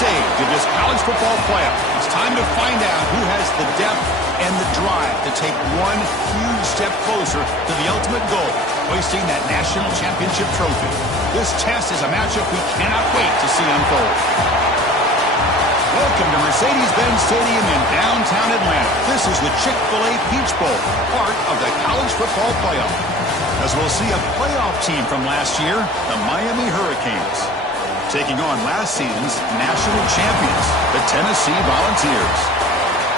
stage of this college football playoff. It's time to find out who has the depth and the drive to take one huge step closer to the ultimate goal, hoisting that national championship trophy. This test is a matchup we cannot wait to see unfold. Welcome to Mercedes-Benz Stadium in downtown Atlanta. This is the Chick-fil-A Peach Bowl, part of the college football playoff. As we'll see a playoff team from last year, the Miami Hurricanes, taking on last season's national champions, the Tennessee Volunteers.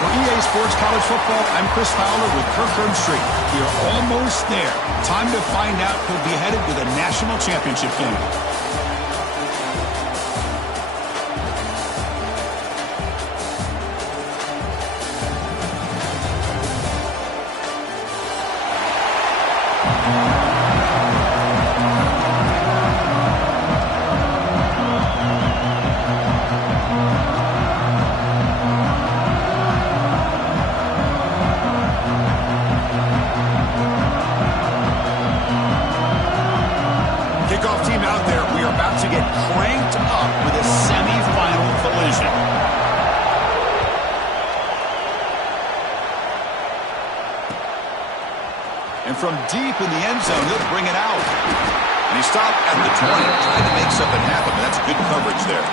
For EA Sports College Football, I'm Chris Fowler with Kirk Herbstreit. We are almost there. Time to find out who'll be headed to the national championship game. Kickoff team out there. We are about to get cranked up with a semifinal collision. And from deep in the end zone, he'll bring it out. And he stopped at the 20, trying to make something happen. But that's good coverage there.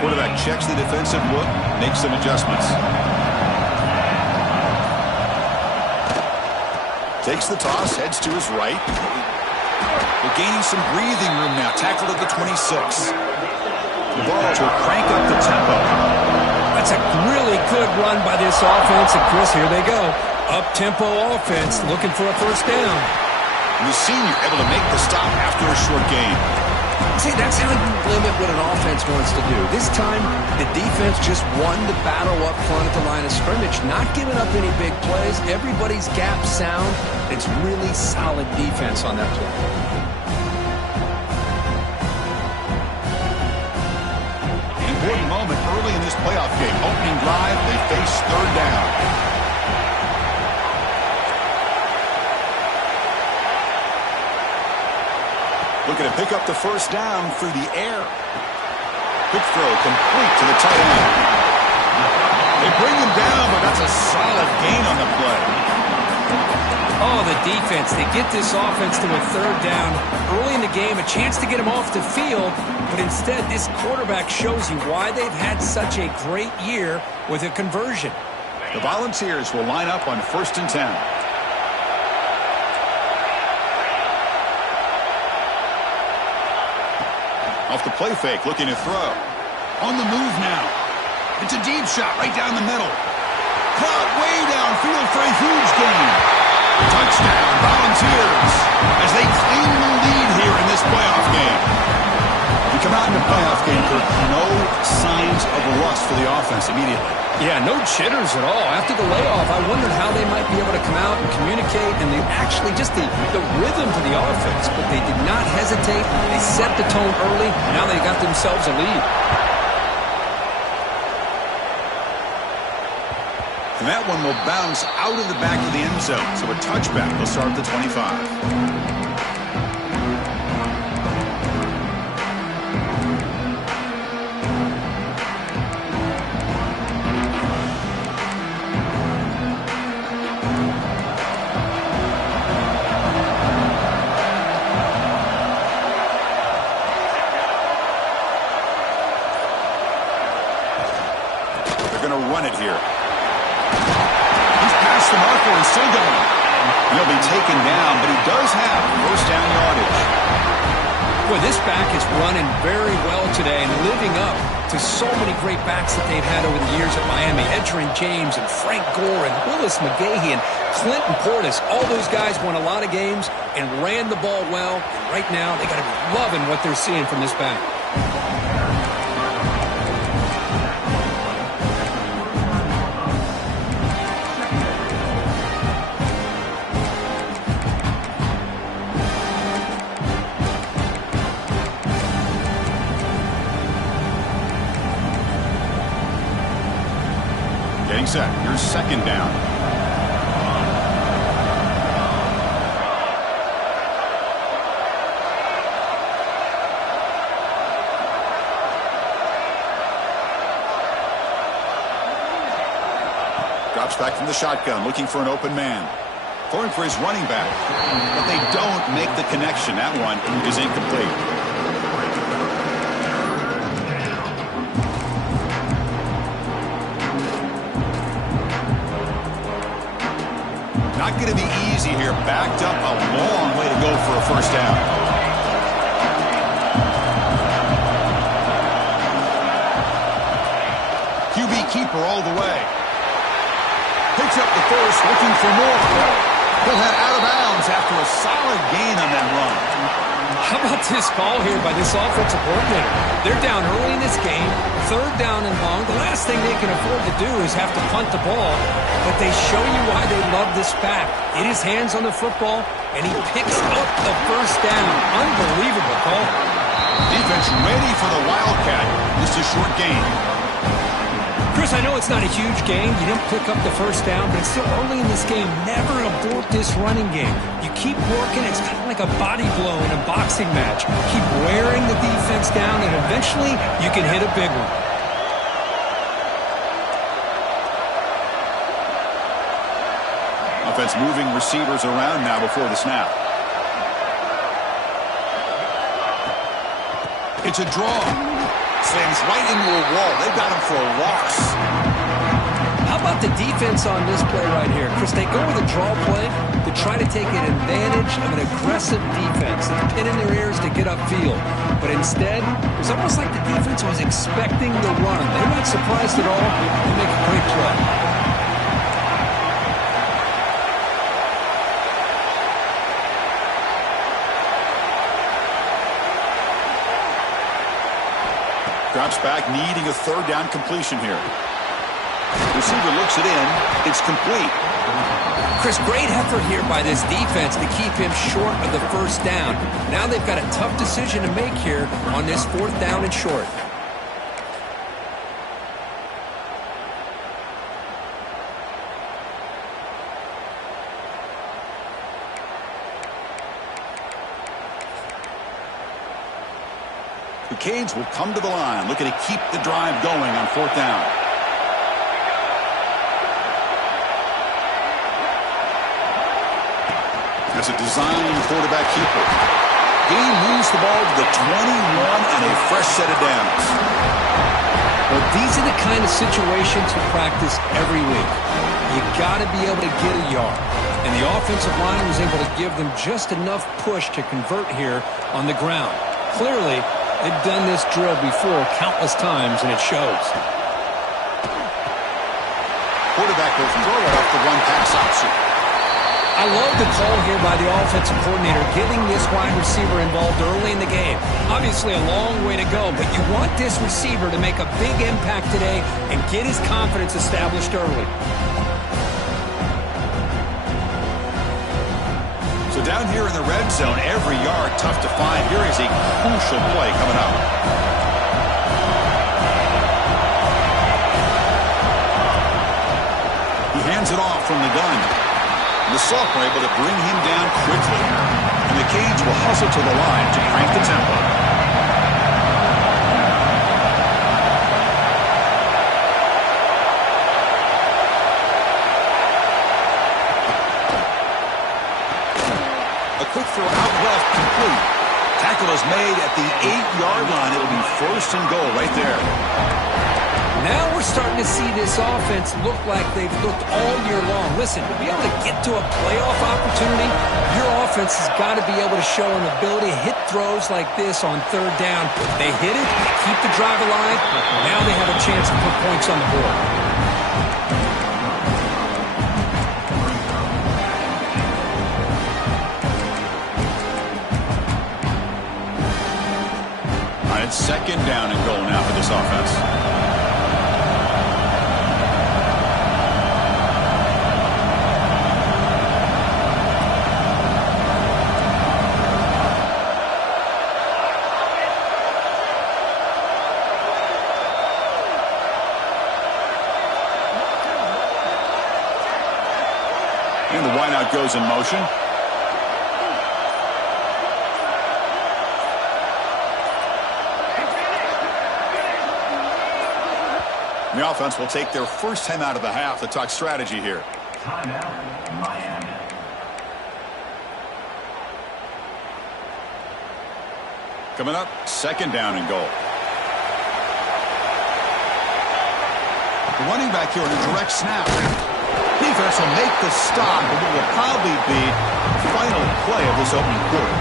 Quarterback checks the defensive look, makes some adjustments. Takes the toss, heads to his right. They're gaining some breathing room now. Tackled at the 26. The ball to crank up the tempo. That's a really good run by this offense. And Chris, here they go. Up-tempo offense looking for a first down. And the senior able to make the stop after a short gain. See, that's how you limit what an offense wants to do. This time, the defense just won the battle up front at the line of scrimmage, not giving up any big plays. Everybody's gap sound. It's really solid defense on that play. Important moment early in this playoff game. Opening drive, they face third down. Looking to pick up the first down through the air. Quick throw complete to the tight end. They bring him down, but that's a solid gain on the play. Oh, the defense. They get this offense to a third down early in the game, a chance to get him off the field, but instead this quarterback shows you why they've had such a great year with a conversion. The Volunteers will line up on 1st and 10. Off the play fake, looking to throw. On the move now. It's a deep shot right down the middle. Caught way downfield for a huge gain. Touchdown, Volunteers, as they claim the lead here in this playoff game. We come out in the playoff game, Kirk, no signs of rust for the offense immediately. Yeah, no jitters at all. After the layoff, I wondered how they might be able to come out and communicate, and they actually just the rhythm to the offense, but they did not hesitate. They set the tone early. Now they got themselves a lead. And that one will bounce out of the back of the end zone. So a touchback will start at the 25. They're going to run it here. The marker is still going. He'll be taken down, but he does have first down yardage. Boy, this back is running very well today and living up to so many great backs that they've had over the years at Miami. Edgerrin James and Frank Gore and Willis McGahee and Clinton Portis. All those guys won a lot of games and ran the ball well. And right now, they got to be loving what they're seeing from this back. set. Here's second down. Drops back from the shotgun, looking for an open man. Going for his running back. But they don't make the connection. That one is incomplete. Not going to be easy here. Backed up a long way to go for a first down. QB keeper all the way. Picks up the first, looking for more. He'll head out of bounds after a solid gain on that run. How about this call here by this offensive coordinator? They're down early in this game, third down and long. The last thing they can afford to do is have to punt the ball, but they show you why they love this back. Get his hands on the football, and he picks up the first down. Unbelievable call. Defense ready for the Wildcat. Just a short gain. Chris, I know it's not a huge game. You didn't pick up the first down, but it's still early in this game. Never abort this running game. You keep working. It's kind of like a body blow in a boxing match. Keep wearing the defense down, and eventually you can hit a big one. Offense moving receivers around now before the snap. It's a draw. Slams right into a wall. They've got him for a loss. How about the defense on this play right here? Chris, they go with a draw play to try to take an advantage of an aggressive defense and pin in their ears to get upfield. But instead, it was almost like the defense was expecting the run. They're not surprised at all. They make a great play. Drops back, needing a third down completion here. Receiver looks it in. It's complete. Chris, great effort here by this defense to keep him short of the first down. Now they've got a tough decision to make here on this fourth down and short. The Canes will come to the line, looking to keep the drive going on fourth down. As a design quarterback keeper. He moves the ball to the 21 and a fresh set of downs. Well, these are the kind of situations you practice every week. You got to be able to get a yard. And the offensive line was able to give them just enough push to convert here on the ground. Clearly, they've done this drill before countless times, and it shows. Quarterback will throw it off the one-pass option. I love the call here by the offensive coordinator, getting this wide receiver involved early in the game. Obviously a long way to go, but you want this receiver to make a big impact today and get his confidence established early. So down here in the red zone, every yard tough to find. Here is a crucial play coming up. He hands it off from the gun. The sophomore able to bring him down quickly. And the Canes will hustle to the line to crank the tempo. A quick throw out left, complete. Tackle is made at the 8-yard line. It'll be first and goal right there. Now we're starting to see this offense look like they've looked all year long. Listen, to be able to get to a playoff opportunity, your offense has got to be able to show an ability to hit throws like this on third down. They hit it, keep the drive alive. Now they have a chance to put points on the board. All right, second down and goal now for this offense. And the wideout goes in motion. The offense will take their first time out of the half to talk strategy here. Timeout, Miami. Coming up, second down and goal. The running back here on a direct snap. Defense will make the stop, but it will probably be the final play of this opening quarter.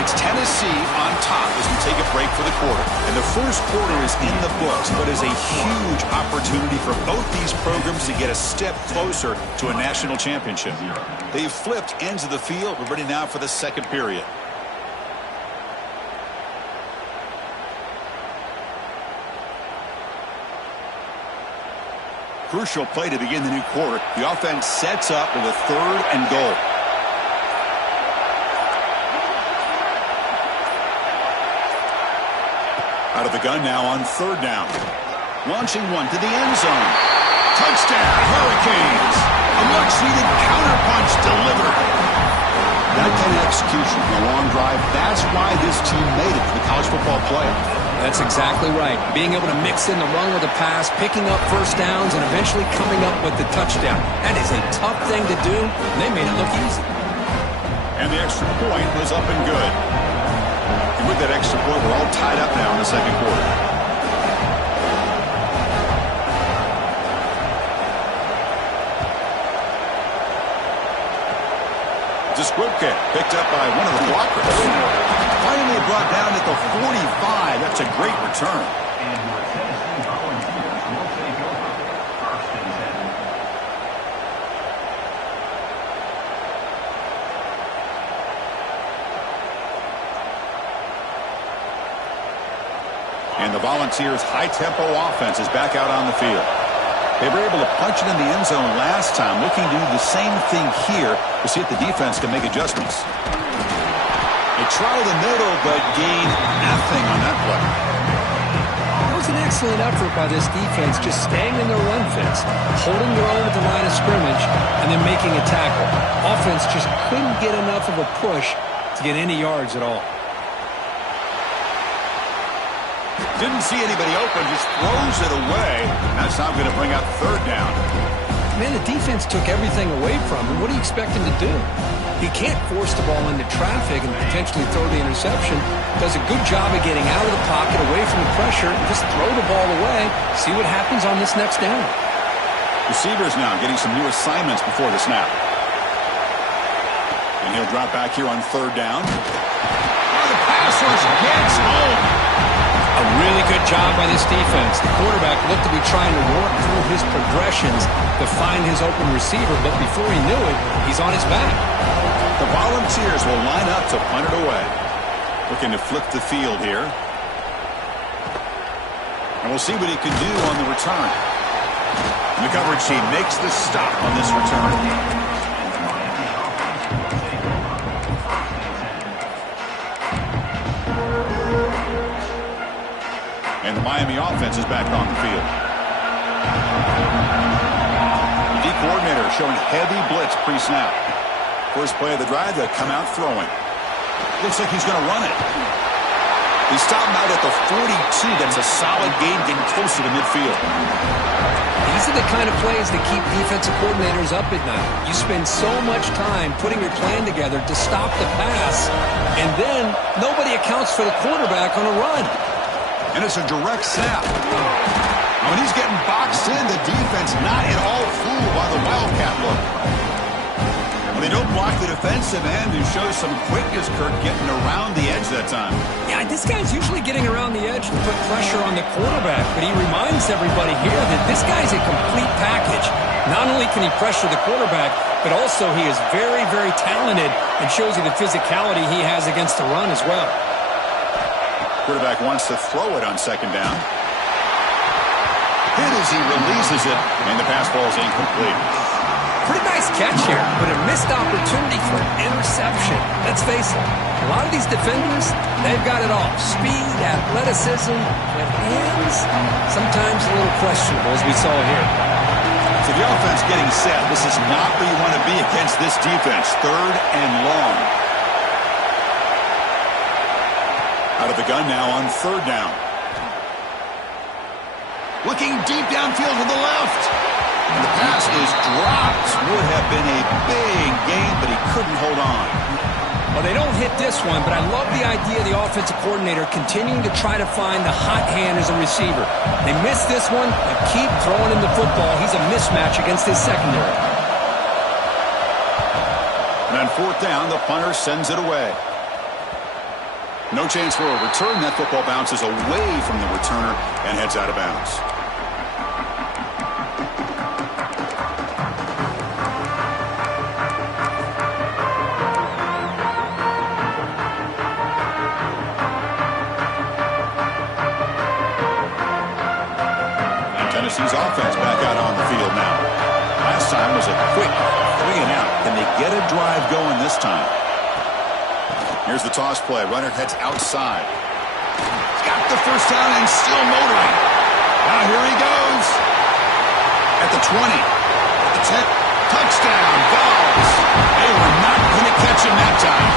It's Tennessee on top as we take a break for the quarter. And the first quarter is in the books, but is a huge opportunity for both these programs to get a step closer to a national championship. They've flipped ends of the field. We're ready now for the second period. Crucial play to begin the new quarter. The offense sets up with a third and goal. Out of the gun now on third down. Launching one to the end zone. Touchdown, Hurricanes. A much-needed counterpunch delivered. That kind of execution on a long drive, that's why this team made it to the college football playoff. That's exactly right. Being able to mix in the run with the pass, picking up first downs, and eventually coming up with the touchdown. That is a tough thing to do, and they made it look easy. And the extra point was up and good. And with that extra point, we're all tied up now in the second quarter. Disquipke picked up by one of the blockers. Finally brought down at the 45. That's a great return. And your Tennessee Volunteers will take over first and 10. And the Volunteers' high-tempo offense is back out on the field. They were able to punch it in the end zone last time, looking to do the same thing here to see if the defense can make adjustments. They try the middle, but gain nothing on that play. That was an excellent effort by this defense, just staying in their run fence, holding their own at the line of scrimmage, and then making a tackle. Offense just couldn't get enough of a push to get any yards at all. Didn't see anybody open, just throws it away. That's not going to bring out third down. Man, the defense took everything away from him. What do you expect him to do? He can't force the ball into traffic and potentially throw the interception. Does a good job of getting out of the pocket, away from the pressure, and just throw the ball away. See what happens on this next down. Receivers now getting some new assignments before the snap. And he'll drop back here on third down. Oh, the pass rush gets home. A really good job by this defense. The quarterback looked to be trying to work through his progressions to find his open receiver, but before he knew it, he's on his back. The Volunteers will line up to punt it away. Looking to flip the field here. And we'll see what he can do on the return. And the coverage team makes the stop on this return. And the Miami offense is back on the field. The D coordinator showing heavy blitz pre-snap. First play of the drive, they'll come out throwing. Looks like he's going to run it. He's stopping out at the 42. That's a solid gain, getting closer to midfield. These are the kind of plays that keep defensive coordinators up at night. You spend so much time putting your plan together to stop the pass, and then nobody accounts for the quarterback on a run. And it's a direct snap. When he's getting boxed in, the defense not at all fooled by the Wildcat look. When they don't block the defensive end, who shows some quickness, Kirk, getting around the edge that time. Yeah, this guy's usually getting around the edge to put pressure on the quarterback, but he reminds everybody here that this guy's a complete package. Not only can he pressure the quarterback, but also he is very, very talented and shows you the physicality he has against the run as well. Quarterback wants to throw it on second down. Hit as he releases it, and the pass ball is incomplete. Pretty nice catch here, but a missed opportunity for an interception. Let's face it, a lot of these defenders, they've got it all. Speed, athleticism, but hands, sometimes a little questionable, as we saw here. So the offense getting set. This is not where you want to be against this defense. 3rd and long. Out of the gun now on 3rd down. Looking deep downfield to the left. And the pass is dropped. Would have been a big gain, but he couldn't hold on. Well, they don't hit this one, but I love the idea of the offensive coordinator continuing to try to find the hot hand as a receiver. They miss this one, but keep throwing him the football. He's a mismatch against his secondary. And on 4th down, the punter sends it away. No chance for a return. That football bounces away from the returner and heads out of bounds. Tennessee's offense back out on the field now. Last time was a quick 3 and out. Can they get a drive going this time? Here's the toss play. Runner heads outside. Got the first down and still motoring. Now here he goes. At the 20. At the 10. Touchdown. Goals. They were not going to catch him that time.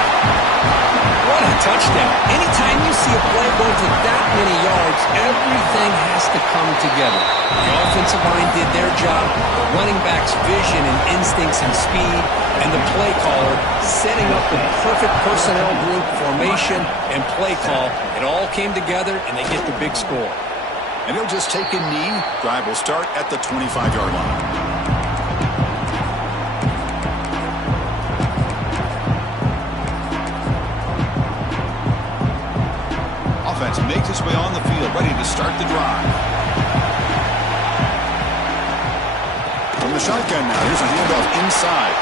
What a touchdown. Anytime you see a play go to that many yards, everything has to come together. The offensive line did their job, the running back's vision and instincts and speed, and the play caller setting up the perfect personnel group, formation, and play call. It all came together, and they get the big score. And he'll just take a knee. Drive will start at the 25-yard line. Makes his way on the field, ready to start the drive. From the shotgun now, here's a handoff inside.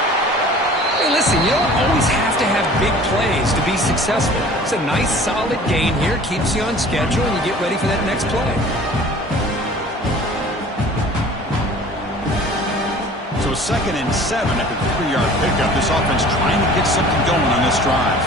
Hey, listen, you don't always have to have big plays to be successful. It's a nice, solid gain here, keeps you on schedule, and you get ready for that next play. So 2nd and 7 after the 3-yard pickup. This offense trying to get something going on this drive.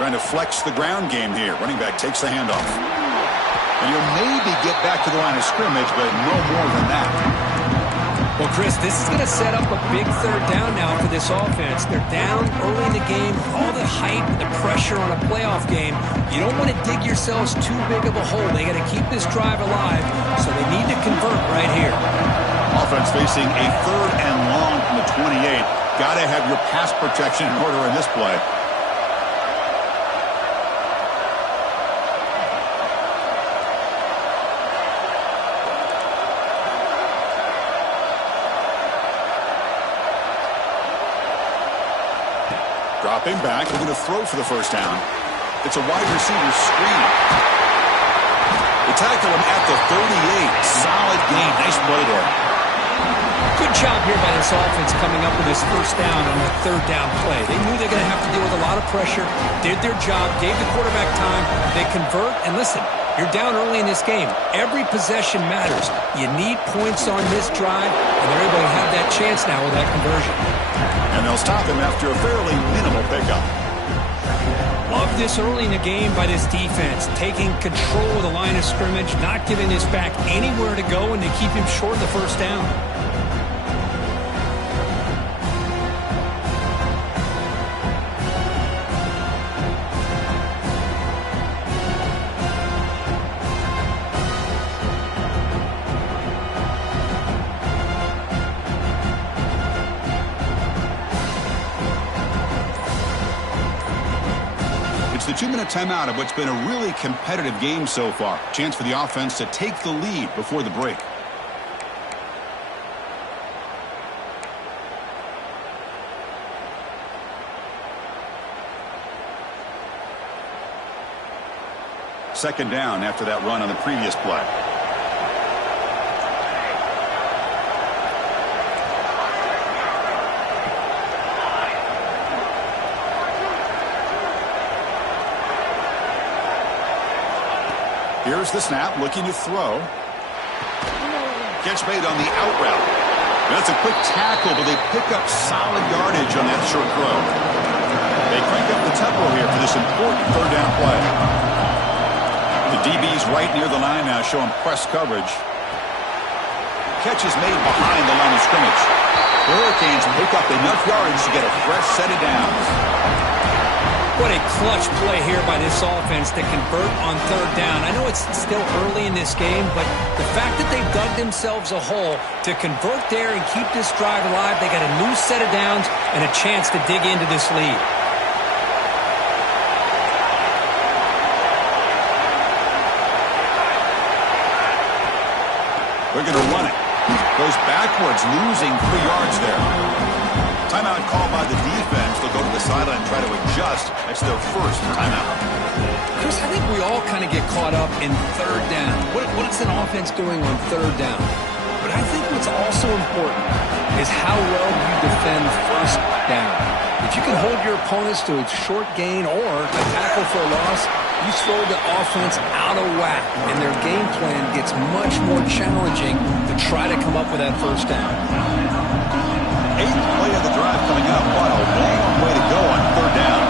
Trying to flex the ground game here. Running back takes the handoff. And you'll maybe get back to the line of scrimmage, but no more than that. Well, Chris, this is going to set up a big 3rd down now for this offense. They're down early in the game. All the hype, the pressure on a playoff game. You don't want to dig yourselves too big of a hole. They got to keep this drive alive, so they need to convert right here. Offense facing a 3rd and long from the 28. Got to have your pass protection in order in this play. Dropping back, they're going to throw for the first down. It's a wide receiver screen. They tackle him at the 38. Solid gain. Nice play there. Good job here by this offense coming up with this first down on the 3rd down play. They knew they were going to have to deal with a lot of pressure, did their job, gave the quarterback time. They convert, and listen, you're down early in this game. Every possession matters. You need points on this drive, and they're able to have that chance now with that conversion. And they'll stop him after a fairly minimal pickup. Love this early in the game by this defense, taking control of the line of scrimmage, not giving this back anywhere to go, and they keep him short of the first down. The 2-minute timeout of what's been a really competitive game so far. Chance for the offense to take the lead before the break. Second down after that run on the previous play. Here's the snap, looking to throw. Catch made on the out route. That's a quick tackle, but they pick up solid yardage on that short throw. They crank up the tempo here for this important third down play. The DB's right near the line now, showing press coverage. Catch is made behind the line of scrimmage. The Hurricanes pick up enough yards to get a fresh set of downs. What a clutch play here by this offense to convert on third down. I know it's still early in this game, but the fact that they've dug themselves a hole to convert there and keep this drive alive, they got a new set of downs and a chance to dig into this lead. They're going to run it. Goes backwards, losing 3 yards there. Timeout called by the defense. They'll go to the sideline and try to adjust. That's their first timeout. Chris, I think we all kind of get caught up in third down. What's an offense doing on third down? But I think what's also important is how well you defend first down. If you can hold your opponents to a short gain or a tackle for a loss, you throw the offense out of whack, and their game plan gets much more challenging to try to come up with that first down. 8th play of the drive coming up. What a long way to go on third down.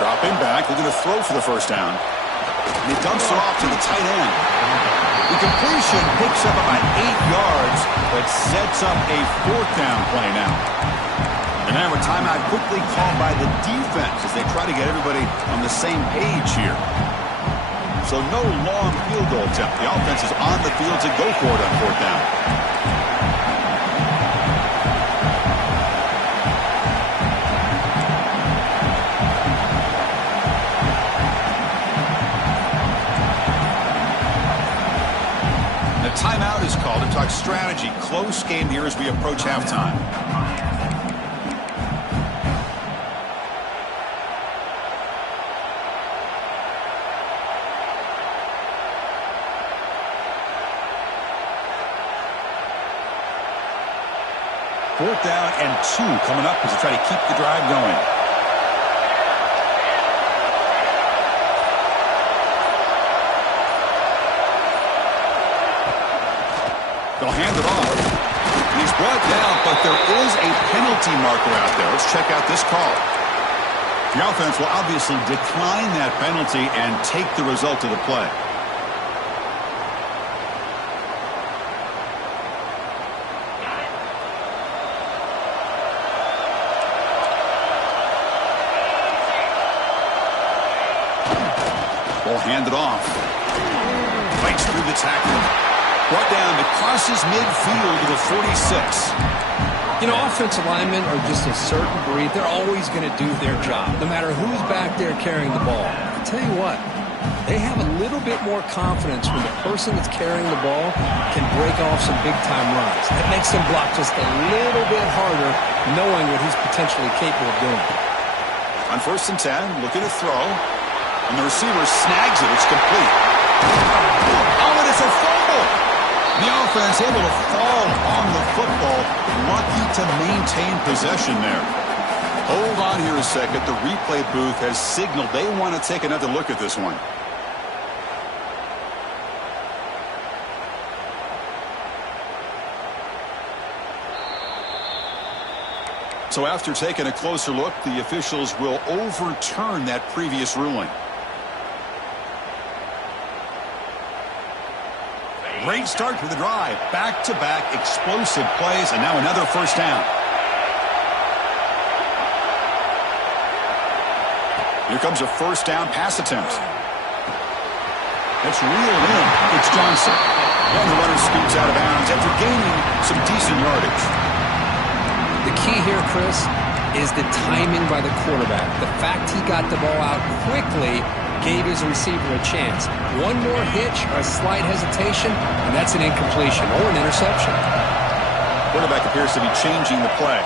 Dropping back, looking to throw for the first down. And he dumps it off to the tight end. The completion picks up about 8 yards, but sets up a 4th down play now. And now a timeout quickly called by the defense as they try to get everybody on the same page here. So no long field goal attempt. The offense is on the field to go for it on 4th down. The timeout is called to talk strategy. Close game here as we approach halftime. Fourth down and 2 coming up as they try to keep the drive going. They'll hand it off. And he's brought down, but there is a penalty marker out there. Let's check out this call. The offense will obviously decline that penalty and take the result of the play. Ball handed off. Fights through the tackle. Brought down to crosses midfield to the 46. You know, offensive linemen are just a certain breed. They're always going to do their job, no matter who's back there carrying the ball. I'll tell you what, they have a little bit more confidence when the person that's carrying the ball can break off some big-time runs. That makes them block just a little bit harder, knowing what he's potentially capable of doing. On 1st and 10, looking to throw. And the receiver snags it. It's complete. Oh, and it's a fumble. The offense able to fall on the football. Lucky to maintain possession there. Hold on here a second. The replay booth has signaled they want to take another look at this one. So after taking a closer look, the officials will overturn that previous ruling. Great start to the drive. Back-to-back explosive plays, and now another first down. Here comes a first down pass attempt. It's reeled in. It's Johnson. And the runner scoots out of bounds after gaining some decent yardage. The key here, Chris, is the timing by the quarterback. The fact he got the ball out quickly gave his receiver a chance. One more hitch or a slight hesitation, and that's an incompletion or an interception. Quarterback appears to be changing the play.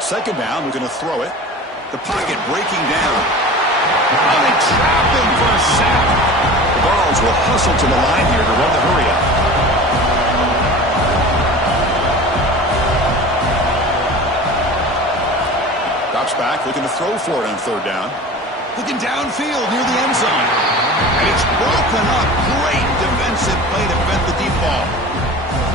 Second down, we're going to throw it. The pocket breaking down. Oh, they trap him for a sack. The Vols will hustle to the line here to run the hurry-up. Drops back, looking to throw for it on third down. Looking downfield near the end zone. And it's broken up. Great defensive defensive play to prevent the deep ball.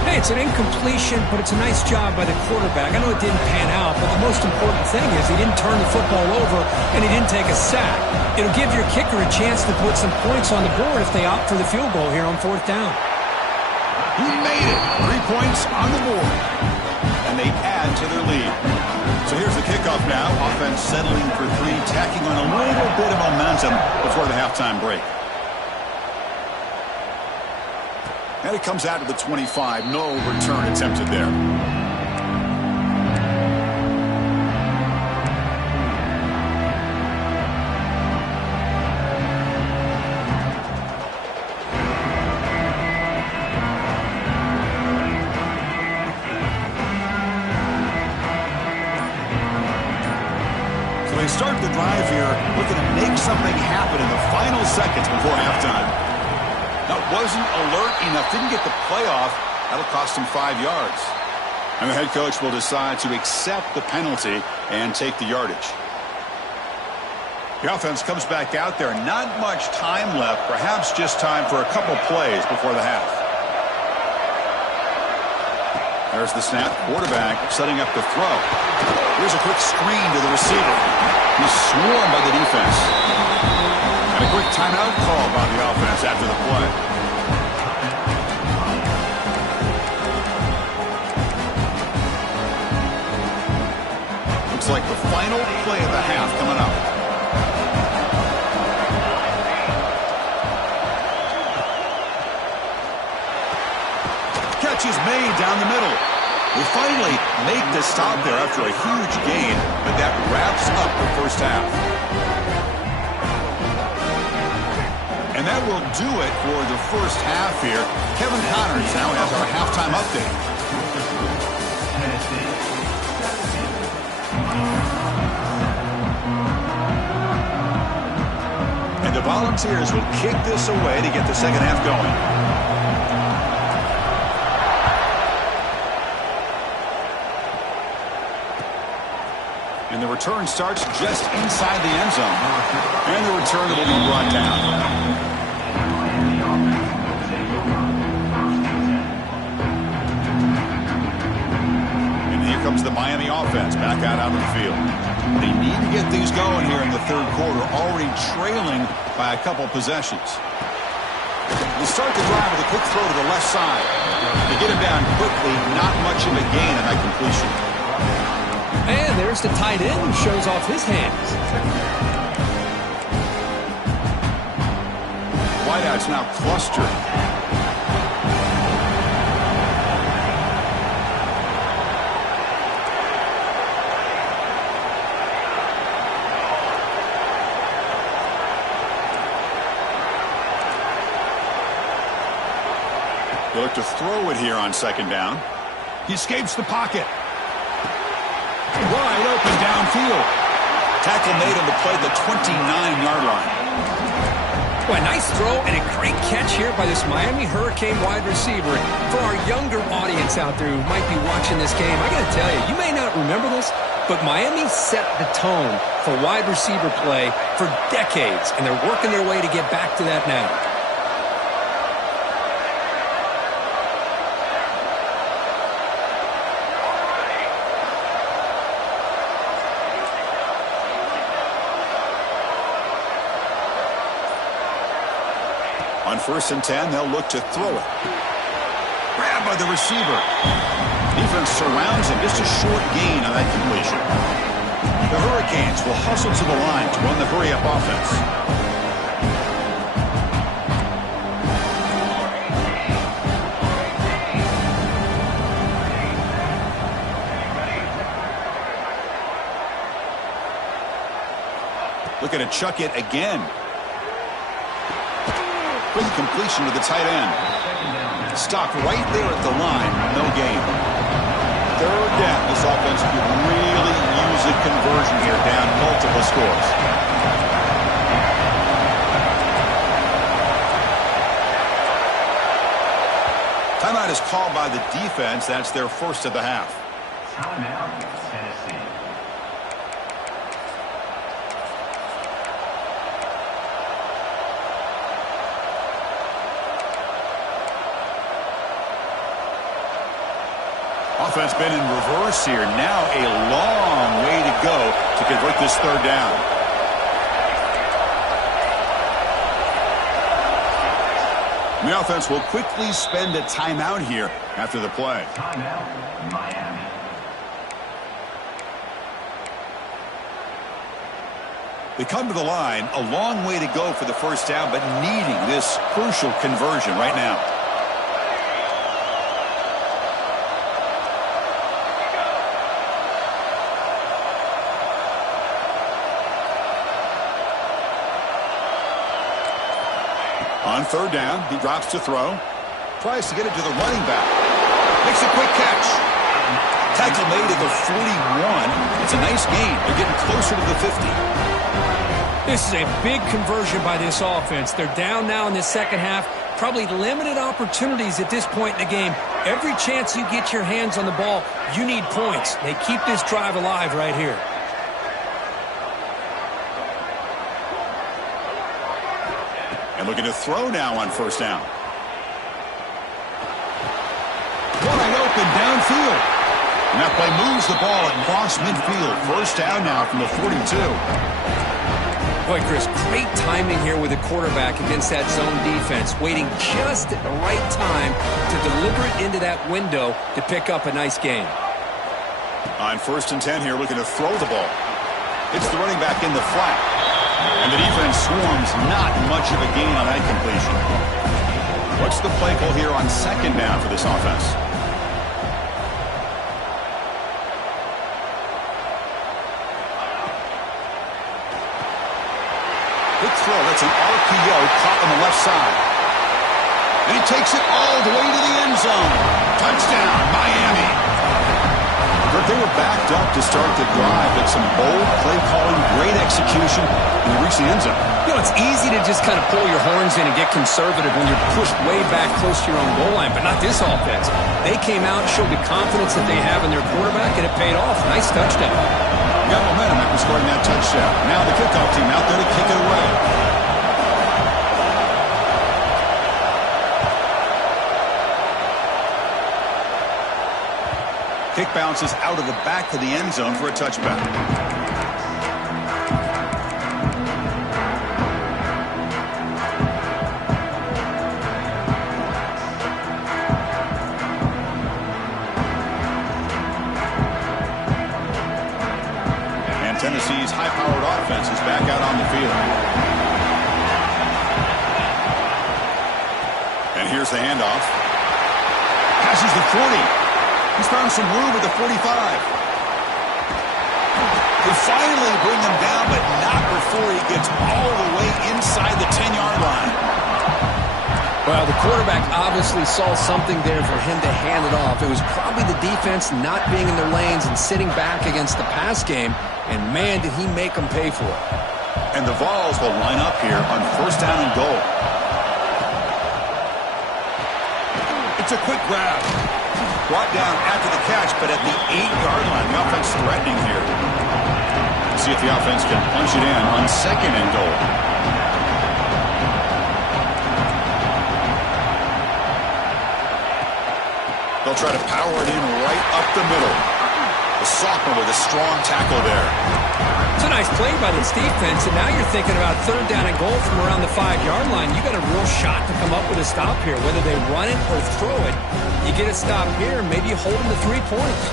Hey, it's an incompletion, but it's a nice job by the quarterback. I know it didn't pan out, but the most important thing is he didn't turn the football over and he didn't take a sack. It'll give your kicker a chance to put some points on the board if they opt for the field goal here on 4th down. He made it. 3 points on the board. And they add to their lead. So here's the kickoff now. Offense settling for 3, tacking on a little bit of momentum before the halftime break. And it comes out to the 25. No return attempted there. So they start the drive here, looking to make something happen in the final seconds before halftime. That wasn't alert enough, didn't get the playoff. That'll cost him 5 yards. And the head coach will decide to accept the penalty and take the yardage. The offense comes back out there. Not much time left, perhaps just time for a couple plays before the half. There's the snap. Quarterback setting up the throw. Here's a quick screen to the receiver. He's swarmed by the defense. And a quick timeout call by the offense after the play. Looks like the final play of the half coming up. Catch is made down the middle. We finally make the stop there after a huge gain, but that wraps up the first half. And that will do it for the first half here. Kevin Connors now has our halftime update. And the Volunteers will kick this away to get the second half going. And the return starts just inside the end zone. And the return will be brought down. Comes the Miami offense back out onto the field. They need to get things going here in the third quarter, already trailing by a couple possessions. They start the drive with a quick throw to the left side. They get him down quickly, not much of a gain on that completion. And there's the tight end who shows off his hands. Wideouts now clustered. They look to throw it here on second down. He escapes the pocket. Wide open downfield. Tackle made on the play at the 29-yard line. Well, a nice throw and a great catch here by this Miami Hurricane wide receiver. For our younger audience out there who might be watching this game, I got to tell you, you may not remember this, but Miami set the tone for wide receiver play for decades, and they're working their way to get back to that now. On 1st and 10, they'll look to throw it. Grabbed by the receiver. Defense surrounds him. Just a short gain on that completion. The Hurricanes will hustle to the line to run the hurry-up offense. Looking to chuck it again. Quick completion to the tight end. Stopped right there at the line. No gain. Third down. This offense could really use a conversion here, down multiple scores. Timeout is called by the defense. That's their first of the half. Timeout, Tennessee. offense been in reverse here. Now a long way to go to convert this third down. The offense will quickly spend a timeout here after the play. Timeout, Miami. They come to the line, a long way to go for the first down, but needing this crucial conversion right now. On third down, he drops to throw. Tries to get it to the running back. Makes a quick catch. Tackle made at the 41. It's a nice gain. They're getting closer to the 50. This is a big conversion by this offense. They're down now in the second half. Probably limited opportunities at this point in the game. Every chance you get your hands on the ball, you need points. They keep this drive alive right here. And looking to throw now on first down. Wide open downfield. And that play moves the ball across midfield. First down now from the 42. Boy, Chris, great timing here with the quarterback against that zone defense. Waiting just at the right time to deliver it into that window to pick up a nice gain. On 1st and 10 here, looking to throw the ball. It's the running back in the flat. And the defense swarms, not much of a gain on that completion. What's the play call here on second down for this offense? Quick throw, that's an RPO caught on the left side. And he takes it all the way to the end zone. Touchdown, Miami. But they were backed up to start the drive, but some bold play calling, great execution, and they reached the end zone. You know, it's easy to just kind of pull your horns in and get conservative when you're pushed way back close to your own goal line, but not this offense. They came out, showed the confidence that they have in their quarterback, and it paid off. Nice touchdown. Got momentum after scoring that touchdown. Now the kickoff team out there to kick it away. Kick bounces out of the back of the end zone for a touchback. And Tennessee's high-powered offense is back out on the field. And here's the handoff. Passes the 40. He's found some room at the 45. They finally bring him down, but not before he gets all the way inside the 10-yard line. Well, the quarterback obviously saw something there for him to hand it off. It was probably the defense not being in their lanes and sitting back against the pass game, and man, did he make them pay for it. And the Vols will line up here on first down and goal. It's a quick grab. Brought down after the catch, but at the 8-yard line. The offense threatening here. See if the offense can punch it in on second and goal. They'll try to power it in right up the middle. The sophomore with a strong tackle there. It's a nice play by this defense, and now you're thinking about third down and goal from around the 5-yard line. You got a real shot to come up with a stop here. Whether they run it or throw it, you get a stop here, and maybe you hold them to 3 points.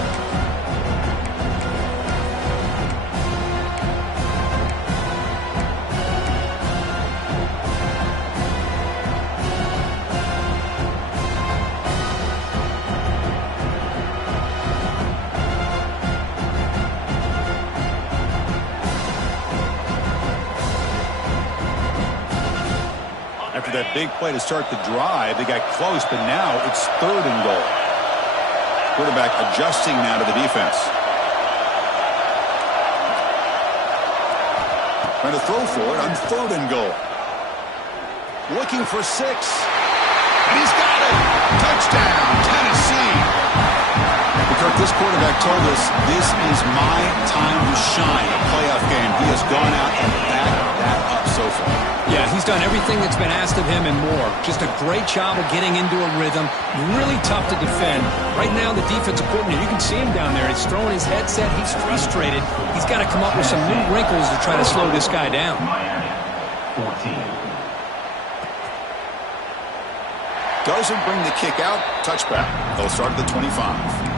After that big play to start the drive, they got close, but now it's third and goal. Quarterback adjusting now to the defense. Trying to throw for it on third and goal. Looking for 6. And he's got it! Touchdown, Tennessee! Kirk, this quarterback told us this is my time to shine, a playoff game. He has gone out and backed that up. job so far. Yeah, he's done everything that's been asked of him and more. Just a great job of getting into a rhythm. Really tough to defend. Right now, the defensive coordinator, you can see him down there. He's throwing his headset. He's frustrated. He's got to come up with some new wrinkles to try to slow this guy down. Miami, 14. Doesn't bring the kick out. Touchback. They'll start at the 25.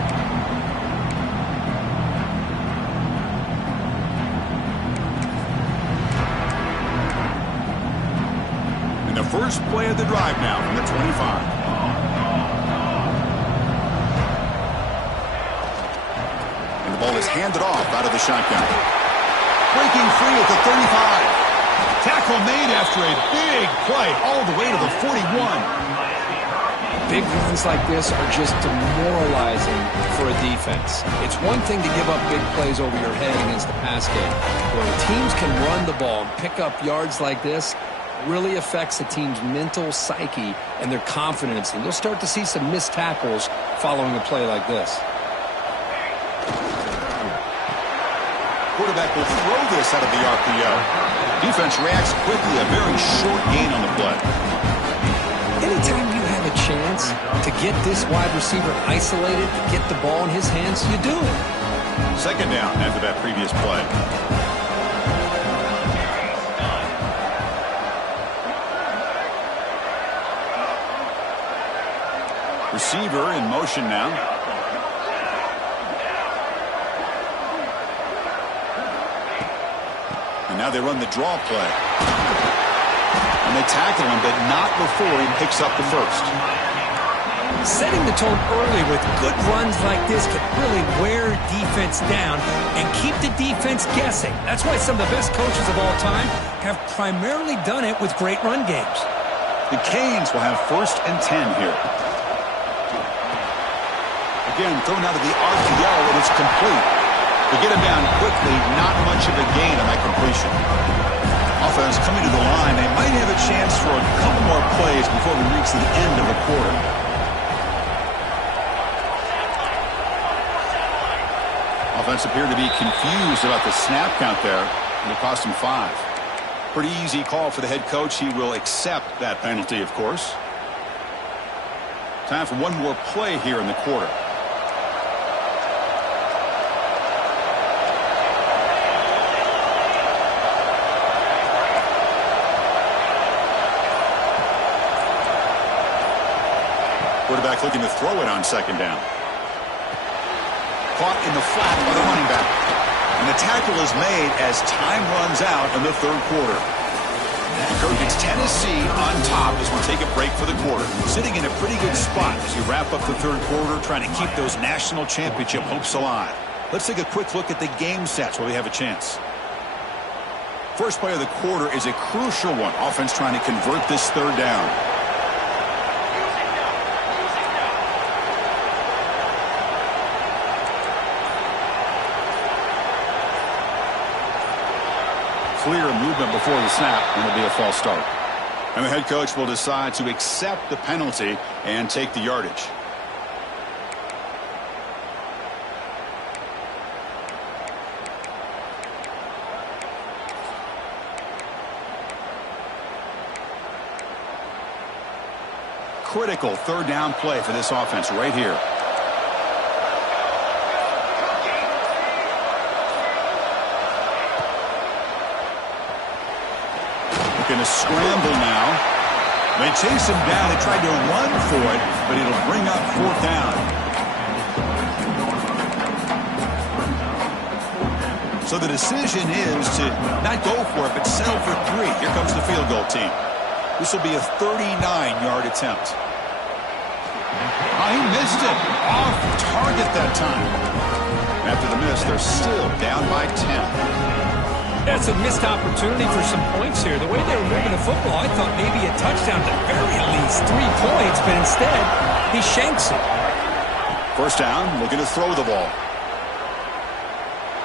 First play of the drive now from the 25. And the ball is handed off out of the shotgun. Breaking free at the 35. Tackle made after a big play all the way to the 41. Big runs like this are just demoralizing for a defense. It's one thing to give up big plays over your head against the pass game. When teams can run the ball and pick up yards like this, really affects the team's mental psyche and their confidence, and you'll start to see some missed tackles following a play like this. Quarterback will throw this out of the RPO. Defense reacts quickly, a very short gain on the play. Anytime you have a chance to get this wide receiver isolated, to get the ball in his hands, you do it. Second down after that previous play. Receiver in motion now. And now they run the draw play. And they tackle him, but not before he picks up the first. Setting the tone early with good runs like this can really wear defense down and keep the defense guessing. That's why some of the best coaches of all time have primarily done it with great run games. The Canes will have 1st and 10 here. Again, thrown out of the RPO, and it's complete. They get him down quickly, not much of a gain on that completion. Offense coming to the line. They might have a chance for a couple more plays before we reach the end of the quarter. Offense appeared to be confused about the snap count there, and it cost him 5. Pretty easy call for the head coach. He will accept that penalty, of course. Time for one more play here in the quarter. Quarterback looking to throw it on second down. Caught in the flat by the running back. And the tackle is made as time runs out in the third quarter. Kirk, it's Tennessee on top as we take a break for the quarter. Sitting in a pretty good spot as you wrap up the third quarter, trying to keep those national championship hopes alive. Let's take a quick look at the game sets where we have a chance. First play of the quarter is a crucial one. Offense trying to convert this third down. Clear movement before the snap, and it'll be a false start. And the head coach will decide to accept the penalty and take the yardage. Critical third down play for this offense right here. Going to scramble now. They chase him down. They tried to run for it, but it'll bring up 4th down. So the decision is to not go for it, but settle for 3. Here comes the field goal team. This will be a 39-yard attempt. Oh, he missed it. Off target that time. After the miss, they're still down by 10. That's a missed opportunity for some points here. The way they were moving the football, I thought maybe a touchdown at the very least 3 points, but instead, he shanks it. First down, looking to throw the ball.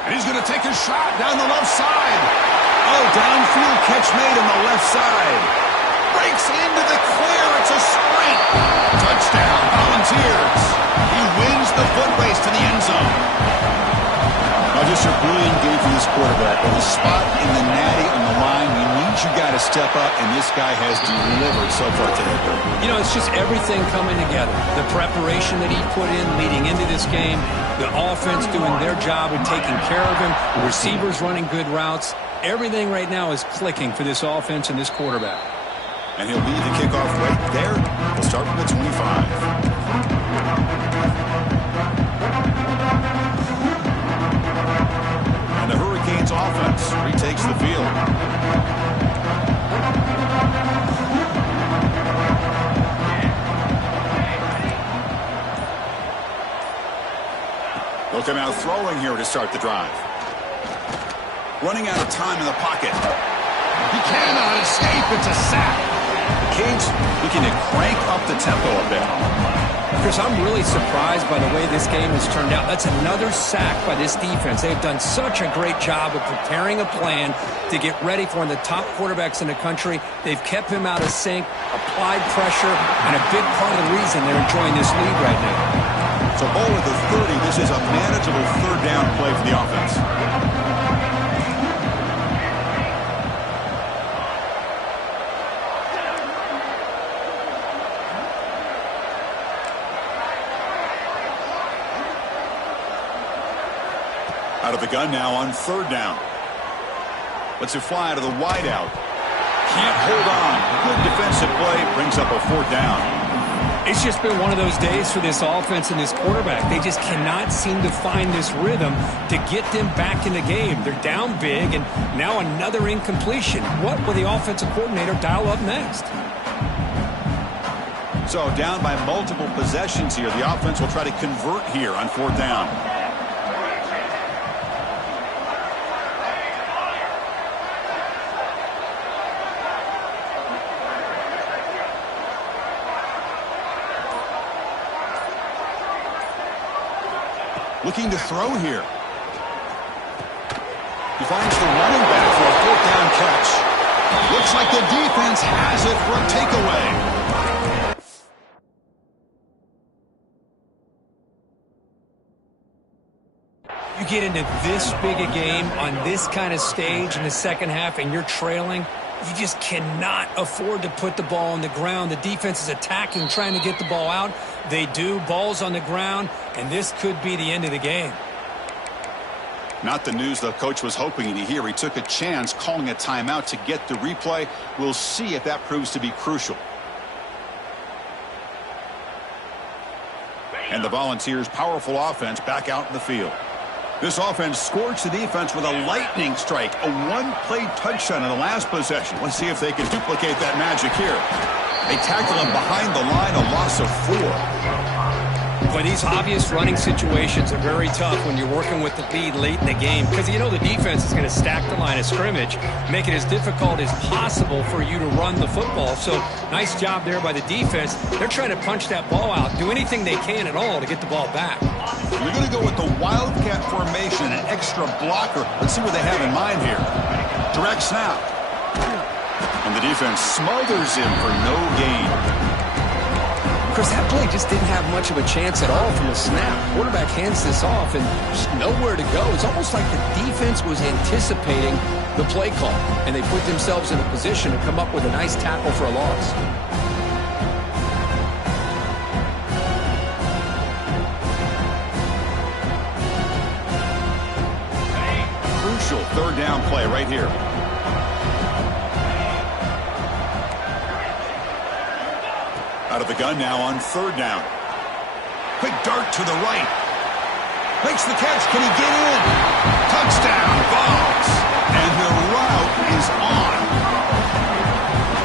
And he's going to take a shot down the left side. Oh, downfield catch made on the left side. Breaks into the clear. It's a sprint. Touchdown, Volunteers. He wins the foot race to the end zone. Just a brilliant game from this quarterback. With a spot in the natty on the line, you need your guy to step up, and this guy has delivered so far today. You know, it's just everything coming together. The preparation that he put in leading into this game, the offense doing their job of taking care of him, the receivers running good routes. Everything right now is clicking for this offense and this quarterback. And he'll lead the kickoff right there. He'll start from the 25. And the Hurricanes offense retakes the field. They'll come out throwing here to start the drive. Running out of time in the pocket. He cannot escape. It's a sack. The Canes looking to crank up the tempo a bit. Chris, I'm really surprised by the way this game has turned out. That's another sack by this defense. They've done such a great job of preparing a plan to get ready for one of the top quarterbacks in the country. They've kept him out of sync, applied pressure, and a big part of the reason they're enjoying this lead right now. So ball at the 30. This is a manageable third down play for the offense. Out of the gun now on third down. Lets it fly out of the wideout. Can't hold on. Good defensive play. Brings up a fourth down. It's just been one of those days for this offense and this quarterback. They just cannot seem to find this rhythm to get them back in the game. They're down big, and now another incompletion. What will the offensive coordinator dial up next? So down by multiple possessions here. The offense will try to convert here on fourth down. Looking to throw here. He finds the running back for a fourth down catch. Looks like the defense has it for a takeaway. You get into this big a game on this kind of stage in the second half and you're trailing, you just cannot afford to put the ball on the ground. The defense is attacking, trying to get the ball out. They do. Ball's on the ground, and this could be the end of the game. Not the news the coach was hoping to hear. He took a chance calling a timeout to get the replay. We'll see if that proves to be crucial. And the Volunteers' powerful offense back out in the field. This offense scorched the defense with a lightning strike, a one-play touchdown in the last possession. Let's see if they can duplicate that magic here. They tackle him behind the line, a loss of 4. But these obvious running situations are very tough when you're working with the lead late in the game because you know the defense is going to stack the line of scrimmage, make it as difficult as possible for you to run the football. So nice job there by the defense. They're trying to punch that ball out, do anything they can at all to get the ball back. You're going to go with the wildcat formation, an extra blocker. Let's see what they have in mind here. Direct snap. And the defense smothers him for no gain. Chris, that play just didn't have much of a chance at all from the snap. Quarterback hands this off and just nowhere to go. It's almost like the defense was anticipating the play call, and they put themselves in a position to come up with a nice tackle for a loss. Crucial third down play right here. Out of the gun now on third down. Quick dart to the right. Makes the catch. Can he get in? Touchdown, Vols. And the route is on.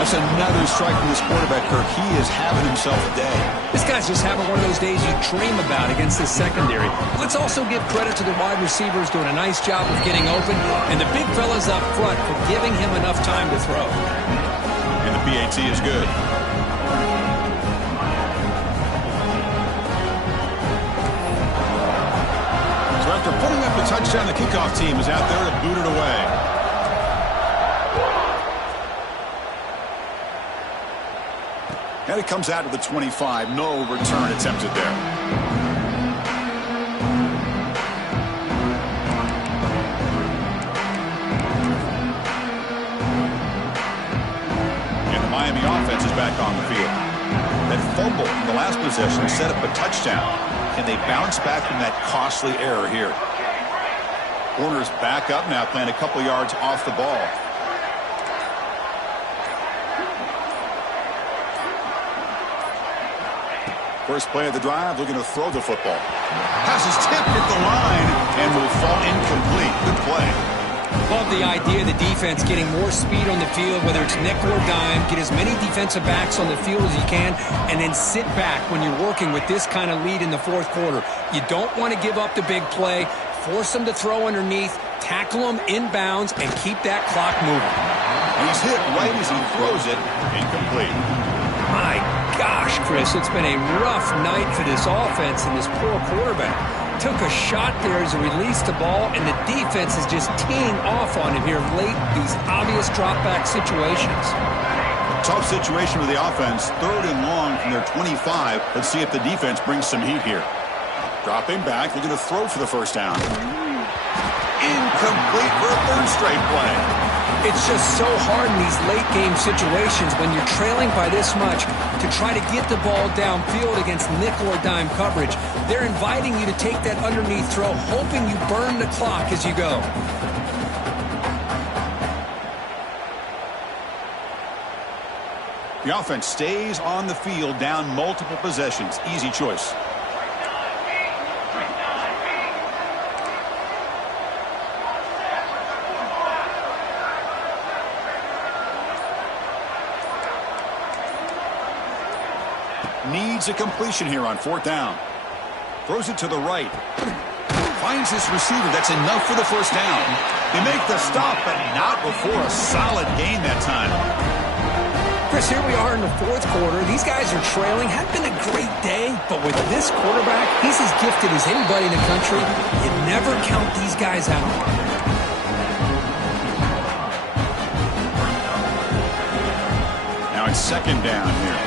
That's another strike from this quarterback, Kirk. He is having himself a day. This guy's just having one of those days you dream about against this secondary. Let's also give credit to the wide receivers doing a nice job of getting open, and the big fellas up front for giving him enough time to throw. And the PAT is good. After putting up a touchdown, the kickoff team is out there to boot it away. And it comes out to the 25. No return attempted there. back on the field. That fumble in the last possession set up a touchdown. Can they bounce back from that costly error here? Corner's back up now, playing a couple yards off the ball. First play of the drive, looking to throw the football. Pass is tipped at the line and will fall incomplete. Good play. Love the idea of the defense getting more speed on the field, whether it's nickel or dime. Get as many defensive backs on the field as you can, and then sit back when you're working with this kind of lead in the fourth quarter. You don't want to give up the big play. Force them to throw underneath, tackle them inbounds, and keep that clock moving. He's hit right as he throws it. Incomplete. My gosh, Chris, it's been a rough night for this offense and this poor quarterback. Took a shot there as he released the ball, and the defense is just teeing off on him here late, these obvious drop-back situations. Tough situation with the offense. 3rd and long from their 25. Let's see if the defense brings some heat here. Dropping back, looking to throw for the first down. Incomplete for a 3rd straight play. It's just so hard in these late-game situations when you're trailing by this much to try to get the ball downfield against nickel or dime coverage. They're inviting you to take that underneath throw, hoping you burn the clock as you go. The offense stays on the field, down multiple possessions. Easy choice. Needs a completion here on 4th down. Throws it to the right. Finds his receiver. That's enough for the first down. They make the stop, but not before a solid gain that time. Chris, here we are in the 4th quarter. These guys are trailing. Hadn't been a great day, but with this quarterback, he's as gifted as anybody in the country. You never count these guys out. Now it's 2nd down here.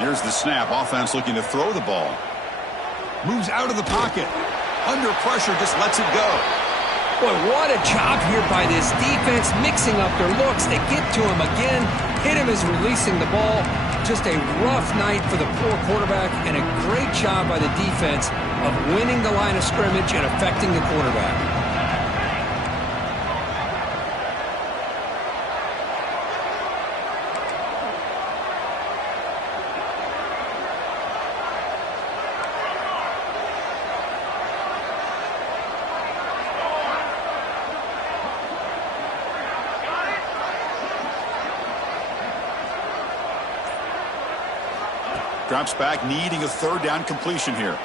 Here's the snap. Offense looking to throw the ball. Moves out of the pocket. Under pressure, just lets it go. Boy, what a job here by this defense, mixing up their looks. They get to him again. Hit him as releasing the ball. Just a rough night for the poor quarterback, and a great job by the defense of winning the line of scrimmage and affecting the quarterback. Drops back, needing a 3rd down completion here.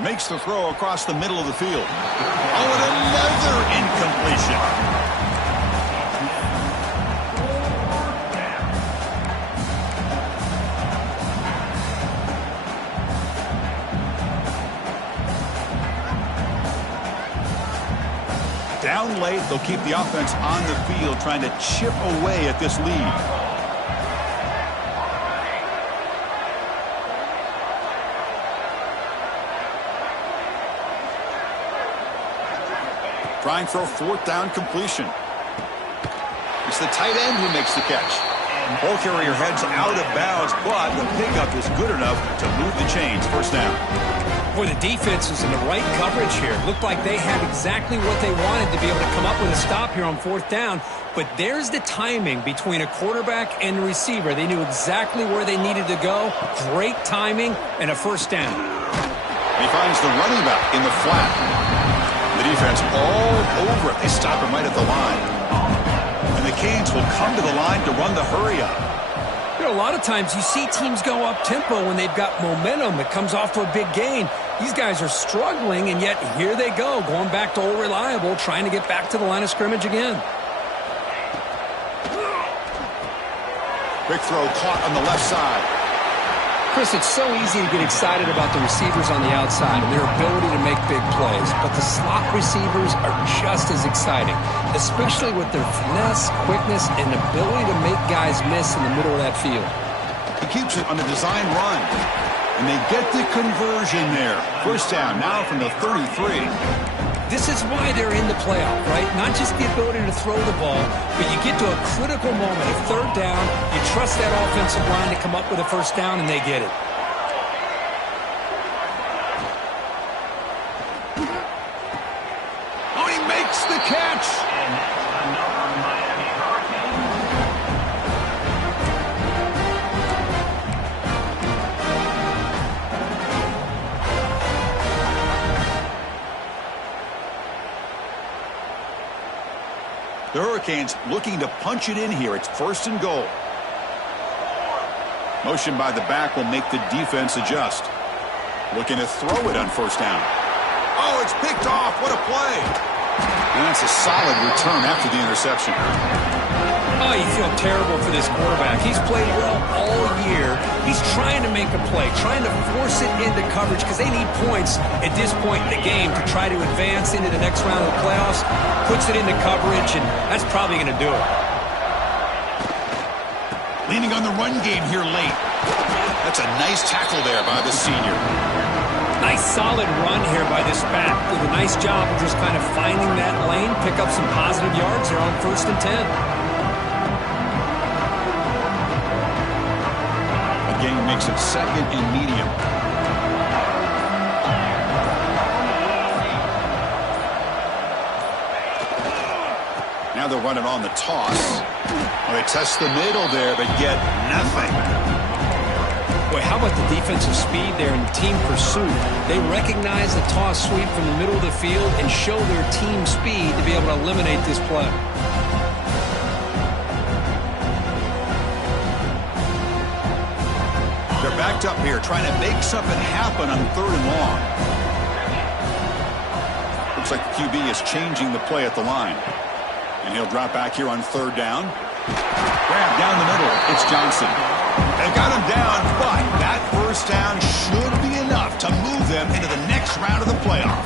Makes the throw across the middle of the field. Oh, and another incompletion. Down late, they'll keep the offense on the field, trying to chip away at this lead. Trying for a 4th down completion. It's the tight end who makes the catch. Ball carrier heads out of bounds, but the pickup is good enough to move the chains. 1st down. Boy, the defense was in the right coverage here. Looked like they had exactly what they wanted to be able to come up with a stop here on 4th down. But there's the timing between a quarterback and a receiver. They knew exactly where they needed to go. Great timing and a 1st down. He finds the running back in the flat. The defense all over it. They stop him right at the line. And the Canes will come to the line to run the hurry-up. You know, a lot of times you see teams go up-tempo when they've got momentum. It comes off for a big gain. These guys are struggling, and yet here they go, going back to old reliable, trying to get back to the line of scrimmage again. Quick throw caught on the left side. Chris, it's so easy to get excited about the receivers on the outside and their ability to make big plays, but the slot receivers are just as exciting, especially with their finesse, quickness, and ability to make guys miss in the middle of that field. He keeps it on the design run, and they get the conversion there. First down now from the 33. This is why they're in the playoff, right? Not just the ability to throw the ball, but you get to a critical moment of third down, you trust that offensive line to come up with a first down, and they get it. Oh, he makes the catch! And another Miami Hurricane. The Hurricanes looking to punch it in here. It's first and goal. Motion by the back will make the defense adjust. Looking to throw it on first down. Oh, it's picked off. What a play. And that's a solid return after the interception. Oh, you feel terrible for this quarterback. He's played well all year. He's trying to make a play, trying to force it into coverage because they need points at this point in the game to try to advance into the next round of the playoffs. Puts it into coverage, and that's probably going to do it. Leaning on the run game here late. That's a nice tackle there by the senior. Nice solid run here by this back. Did a nice job of just kind of finding that lane, pick up some positive yards there on first and 10. Game makes it second and medium. Now they're running on the toss. Well, they test the middle there, but get nothing. Boy, how about the defensive speed there in team pursuit? They recognize the toss sweep from the middle of the field and show their team speed to be able to eliminate this play. They're backed up here, trying to make something happen on third and long. Looks like the QB is changing the play at the line. And he'll drop back here on third down. Grab down the middle. It's Johnson. They got him down, but that first down should be enough to move them into the next round of the playoff.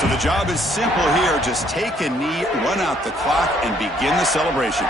So the job is simple here. Just take a knee, run out the clock, and begin the celebration.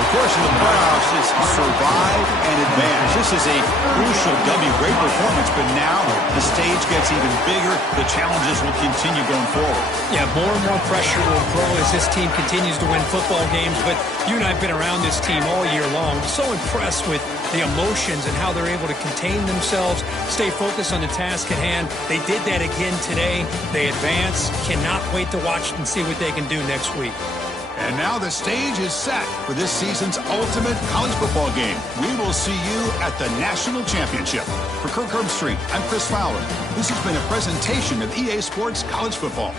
Of course, in the playoffs, it's survive and advance. This is a crucial W. Great performance, but now the stage gets even bigger. The challenges will continue going forward. Yeah, more and more pressure will grow as this team continues to win football games. But you and I have been around this team all year long. So impressed with the emotions and how they're able to contain themselves, stay focused on the task at hand. They did that again today. They advance. Cannot wait to watch and see what they can do next week. And now the stage is set for this season's ultimate college football game. We will see you at the National Championship. For Kirk Herbstreit, I'm Chris Fowler. This has been a presentation of EA Sports College Football.